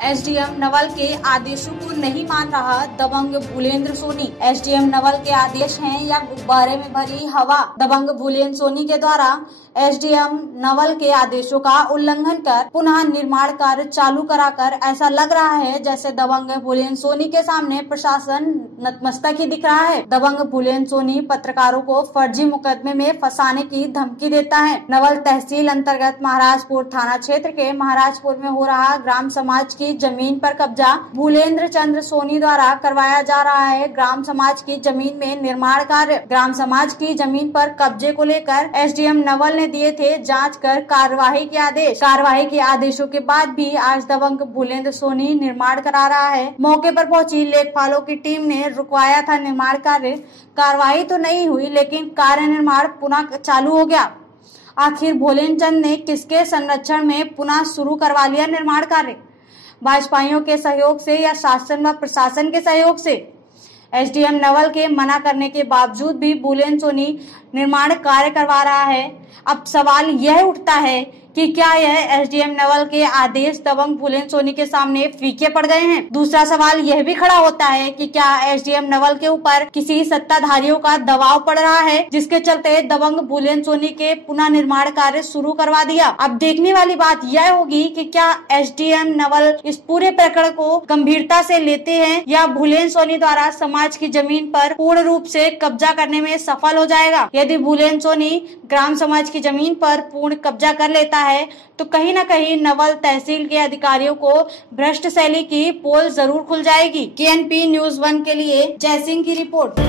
SDM Naval के आदेशों को नहीं मान रहा दबंग भूलेंद्र सोनी। एसडीएम नवल के आदेश हैं या गुब्बारे में भरी हवा। दबंग भूलेंद्र सोनी के द्वारा एसडीएम नवल के आदेशों का उल्लंघन कर पुनः निर्माण कार्य चालू कराकर ऐसा लग रहा है जैसे दबंग भूलेंद्र सोनी के सामने प्रशासन नतमस्तक ही दिख रहा है। दबंग भूलेंद्र सोनी पत्रकारों को फर्जी मुकदमे में फंसाने की धमकी देता है। नवल तहसील अंतर्गत महाराजपुर थाना क्षेत्र के महाराजपुर में हो रहा ग्राम समाज की जमीन पर कब्जा भूलेंद्र चंद्र सोनी द्वारा करवाया जा रहा है। ग्राम समाज की जमीन में निर्माण कार्य। ग्राम समाज की जमीन पर कब्जे को लेकर एसडीएम नवल ने दिए थे जांच कर कार्यवाही के आदेश। कार्यवाही के आदेशों के बाद भी आज दबंग भूलेंद्र सोनी निर्माण करा रहा है। मौके पर पहुंची लेखपालों की टीम ने रुकवाया था निर्माण कार्य। कार्यवाही तो नहीं हुई लेकिन कार्य निर्माण पुनः चालू हो गया। आखिर भोलेंद्र चंद्र ने किसके संरक्षण में पुनः शुरू करवा लिया निर्माण कार्य? भाजपाइयों के सहयोग से या शासन व प्रशासन के सहयोग से? एसडीएम नवल के मना करने के बावजूद भी भूलेंद्र सोनी निर्माण कार्य करवा रहा है। अब सवाल यह उठता है कि क्या यह एसडीएम नवल के आदेश दबंग भूलेंद्र सोनी के सामने फीके पड़ गए हैं? दूसरा सवाल यह भी खड़ा होता है कि क्या एसडीएम नवल के ऊपर किसी सत्ताधारियों का दबाव पड़ रहा है जिसके चलते दबंग भूलेंद्र सोनी के पुनः निर्माण कार्य शुरू करवा दिया। अब देखने वाली बात यह होगी कि क्या एसडीएम नवल इस पूरे प्रकरण को गंभीरता से लेते हैं या भूलेंद्र सोनी द्वारा समाज की जमीन पर पूर्ण रूप से कब्जा करने में सफल हो जाएगा। यदि भूलेंद्र सोनी ग्राम समाज की जमीन पर पूर्ण कब्जा कर लेता है तो कहीं न कहीं नवल तहसील के अधिकारियों को भ्रष्ट शैली की पोल जरूर खुल जाएगी। केएनपी न्यूज़ 1 के लिए जय सिंह की रिपोर्ट।